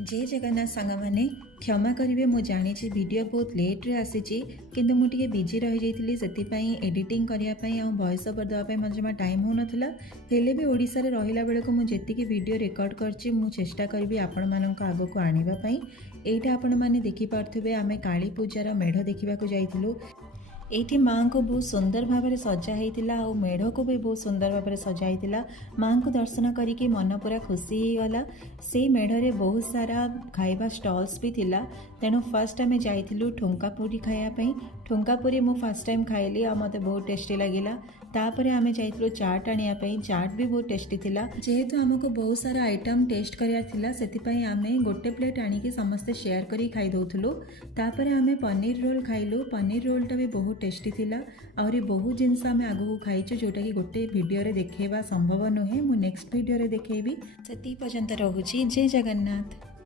जय जगन्नाथ सांग मैंने क्षमा करेंगे मु जानी वीडियो बहुत लेट रे आसी किंतु मुझे बिजी रही जाइए से एडिटिंग करने वॉइस ओवर देवाई मतलब जमा टाइम हो नाला हेले भी ओडिशा रे रहिला बेले को मुझे वीडियो रिकॉर्ड करछि मु चेष्टा करी आपण मानक आग को आनिबा एटा आपण माने देखि पारथुबे आमे काली पूजार मेढ़ देखा जाइलु। एठी माँ को बहुत सुंदर भाव में सजा होता और मेढ़ को भी बहुत सुंदर भाव में सजा होता। माँ को दर्शन करके मन पूरा खुशी हो गला। से मेढ़े बहुत सारा खाइबा स्टॉल्स भी थिला। तेणु फर्स्ट आम जाइलु ठुंका पूरी खायापी। ठुंका पूरी मु फर्स्ट टाइम खाइली आ मते बहुत टेस्टी लगिला। तापरे आमे जाइलु चाट आनियापी। चाट भी बहुत टेस्टी थिला। जेहेतु आमको बहुत सारा आइटम टेस्ट करिया थिला सेतिपई आमे गोटे प्लेट आनिकी समस्ते शेयर करी खाई दउथुलु। तापरे आमे पनीर रोल खाइलु। पनीर रोलटा भी बहुत टेस्टी थिला। आउरी बहुत जिनस आमे आगु खाइछु जोटा कि गोटे वीडियो रे देखेबा संभव नुहे। मु नेक्स्ट वीडियो रे देखेबी। सेति पर्यंत रहुची। जय जगन्नाथ।